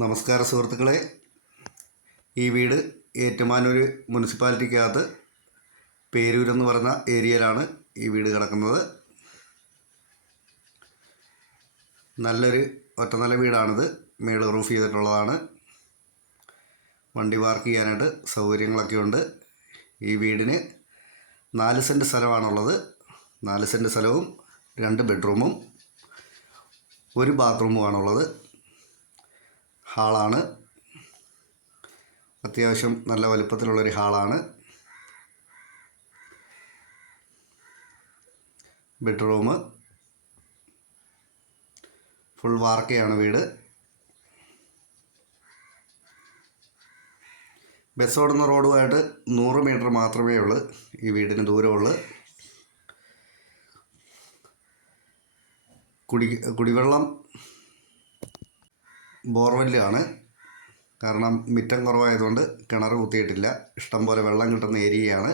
നമസ്കാര സുഹൃത്തുക്കളെ, ഈ വീട് ഏറ്റുമാനൂർ മുനിസിപ്പാലിറ്റിക്കകത്ത് പേരൂരെന്ന് പറഞ്ഞ ഏരിയയിലാണ് ഈ വീട് കിടക്കുന്നത്. നല്ലൊരു ഒറ്റനില വീടാണിത്. മേള് റൂഫ് ചെയ്തിട്ടുള്ളതാണ്. വണ്ടി പാർക്ക് ചെയ്യാനായിട്ട് സൗകര്യങ്ങളൊക്കെ ഉണ്ട്. ഈ വീടിന് 4 സെൻറ്റ് സ്ഥലമാണുള്ളത്. 4 സെൻറ്റ് സ്ഥലവും 2 ബെഡ്റൂമും 1 ബാത്റൂമുമാണുള്ളത്. ഹാളാണ്. അത്യാവശ്യം നല്ല വലുപ്പത്തിലുള്ളൊരു ഹാളാണ്. ബെഡ്റൂം ഫുൾ വാർക്കയാണ് വീട്. ബസ് ഓടുന്ന റോഡുമായിട്ട് 100 മീറ്റർ മാത്രമേ ഉള്ളൂ ഈ വീടിന് ദൂരമുള്ളൂ. കുടിവെള്ളം ബോർവെല്ലാണ്. കാരണം മിറ്റം കുറവായതുകൊണ്ട് കിണർ കുത്തിയിട്ടില്ല. ഇഷ്ടം പോലെ വെള്ളം കിട്ടുന്ന ഏരിയയാണ്.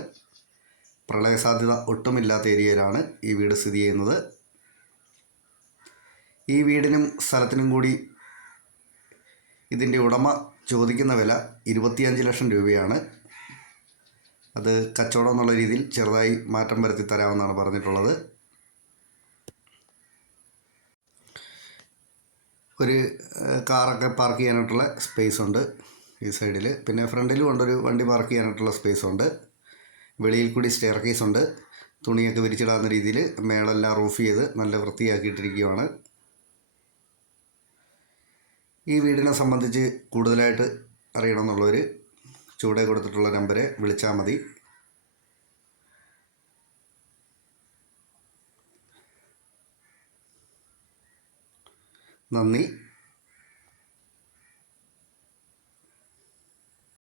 പ്രളയസാധ്യത ഒട്ടുമില്ലാത്ത ഏരിയയിലാണ് ഈ വീട് സ്ഥിതി ചെയ്യുന്നത്. ഈ വീടിനും സ്ഥലത്തിനും കൂടി ഇതിൻ്റെ ഉടമ ചോദിക്കുന്ന വില 25 ലക്ഷം രൂപയാണ്. അത് കച്ചവടം എന്നുള്ള രീതിയിൽ ചെറുതായി മാറ്റം വരുത്തി തരാമെന്നാണ് പറഞ്ഞിട്ടുള്ളത്. ഒരു കാറൊക്കെ പാർക്ക് ചെയ്യാനായിട്ടുള്ള സ്പേസ് ഉണ്ട് ഈ സൈഡിൽ. പിന്നെ ഫ്രണ്ടിലും ഉണ്ടൊരു വണ്ടി പാർക്ക് ചെയ്യാനായിട്ടുള്ള സ്പേസ് ഉണ്ട്. വെളിയിൽ കൂടി സ്റ്റെയർ കേസ് ഉണ്ട്. തുണിയൊക്കെ വിരിച്ചിടാവുന്ന രീതിയിൽ മേളെല്ലാം റൂഫ് ചെയ്ത് നല്ല വൃത്തിയാക്കിയിട്ടിരിക്കുകയാണ്. ഈ വീടിനെ സംബന്ധിച്ച് കൂടുതലായിട്ട് അറിയണമെന്നുള്ളവർ ചുവടെ കൊടുത്തിട്ടുള്ള നമ്പരെ വിളിച്ചാൽ മതി. നന്ദി.